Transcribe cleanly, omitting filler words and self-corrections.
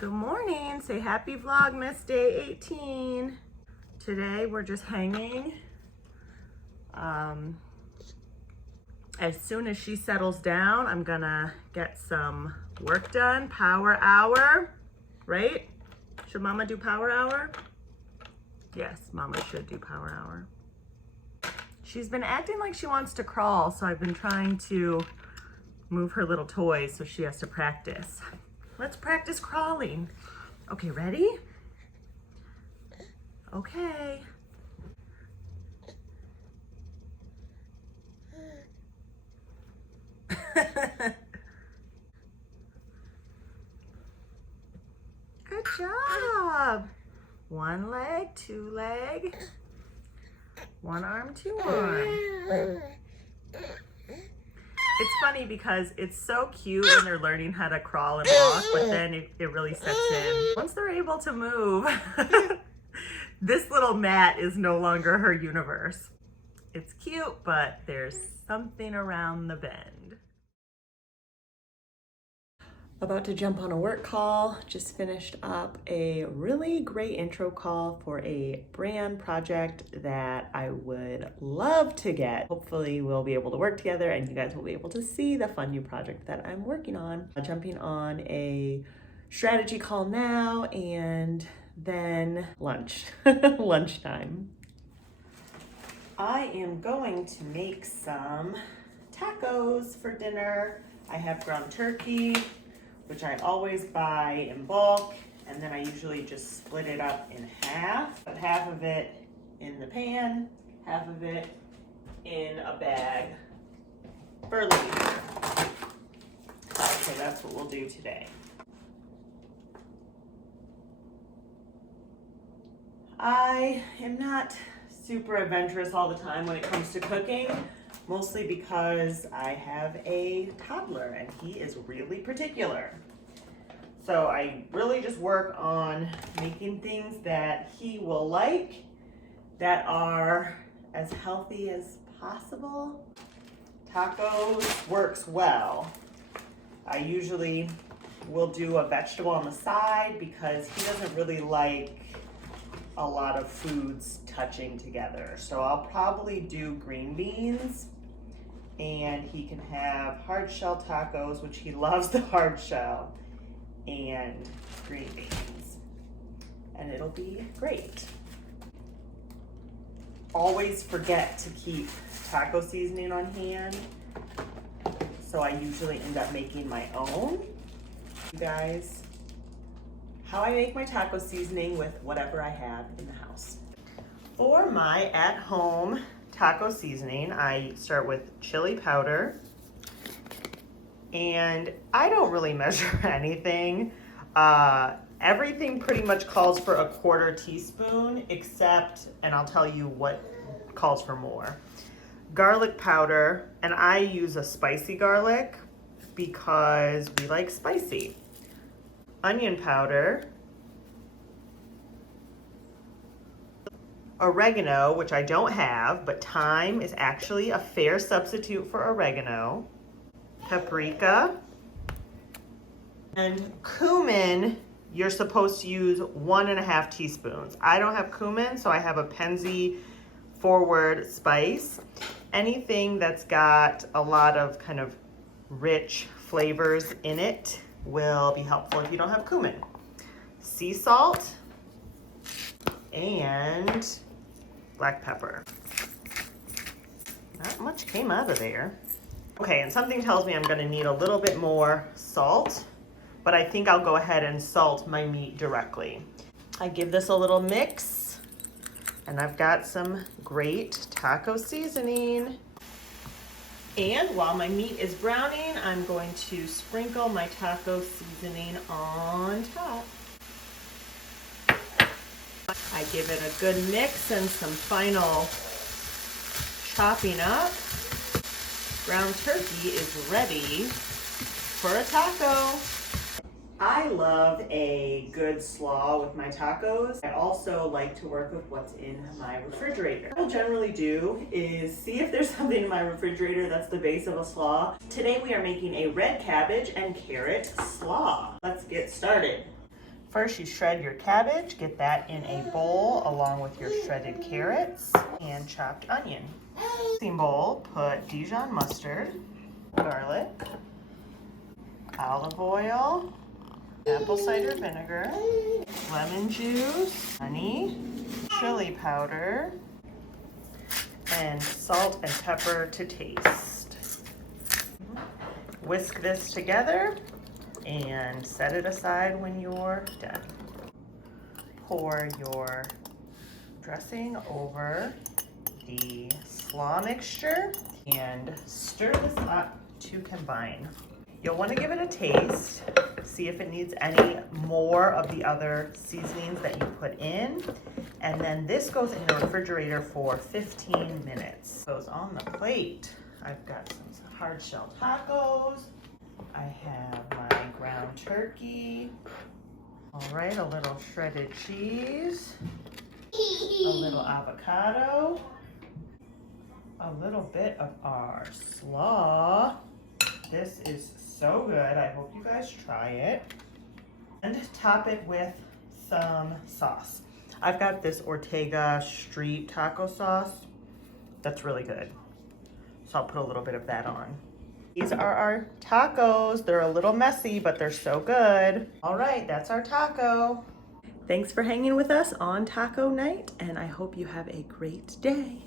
Good morning. Say happy Vlogmas day 18. Today we're just hanging. As soon as she settles down, I'm gonna get some work done. Power hour, right? Should Mama do power hour? Yes, Mama should do power hour. She's been acting like she wants to crawl, so I've been trying to move her little toys so she has to practice. Let's practice crawling. Okay, ready? Okay. Good job. One leg, two leg. One arm, two arm. It's funny because it's so cute when they're learning how to crawl and walk, but then it really sets in. Once they're able to move, this little mat is no longer her universe. It's cute, but there's something around the bend. About to jump on a work call. Just finished up a really great intro call for a brand project that I would love to get. Hopefully we'll be able to work together and you guys will be able to see the fun new project that I'm working on. Jumping on a strategy call now and then lunch, lunchtime. I am going to make some tacos for dinner. I have ground turkey, which I always buy in bulk, and then I usually just split it up in half. Put half of it in the pan, half of it in a bag for later. So that's what we'll do today. I am not super adventurous all the time when it comes to cooking, mostly because I have a toddler and he is really particular. So I really just work on making things that he will like, that are as healthy as possible. Tacos works well. I usually will do a vegetable on the side because he doesn't really like a lot of foods touching together. So I'll probably do green beans, and he can have hard shell tacos, which he loves the hard shell, and green beans, and it'll be great. Always forget to keep taco seasoning on hand, so I usually end up making my own. You guys, how I make my taco seasoning with whatever I have in the house. For my at-home taco seasoning, I start with chili powder, and I don't really measure anything. Everything pretty much calls for a 1/4 teaspoon, except, and I'll tell you what calls for more. Garlic powder, and I use a spicy garlic because we like spicy. Onion powder. Oregano, which I don't have, but thyme is actually a fair substitute for oregano. Paprika. And cumin, you're supposed to use 1.5 teaspoons. I don't have cumin, so I have a Penzi Forward spice. Anything that's got a lot of kind of rich flavors in it will be helpful if you don't have cumin. Sea salt and black pepper. Not much came out of there. Okay, and something tells me I'm gonna need a little bit more salt, but I think I'll go ahead and salt my meat directly. I give this a little mix, and I've got some great taco seasoning. And while my meat is browning, I'm going to sprinkle my taco seasoning on top. I give it a good mix and some final chopping up. Ground turkey is ready for a taco. I love a good slaw with my tacos. I also like to work with what's in my refrigerator. What I'll generally do is see if there's something in my refrigerator that's the base of a slaw. Today we are making a red cabbage and carrot slaw. Let's get started. First, you shred your cabbage. Get that in a bowl along with your shredded carrots and chopped onion. In bowl, put Dijon mustard, garlic, olive oil, apple cider vinegar, lemon juice, honey, chili powder, and salt and pepper to taste. Whisk this together and set it aside when you're done. Pour your dressing over the slaw mixture and stir this up to combine. You'll want to give it a taste, see if it needs any more of the other seasonings that you put in, and then this goes in the refrigerator for 15 minutes. Goes on the plate. I've got some hard shell tacos. I have my ground turkey. All right, a little shredded cheese, a little avocado, a little bit of our slaw. This is so good. I hope you guys try it. And top it with some sauce. I've got this Ortega street taco sauce. That's really good. So I'll put a little bit of that on. These are our tacos. They're a little messy, but they're so good. All right, that's our taco. Thanks for hanging with us on taco night, and I hope you have a great day.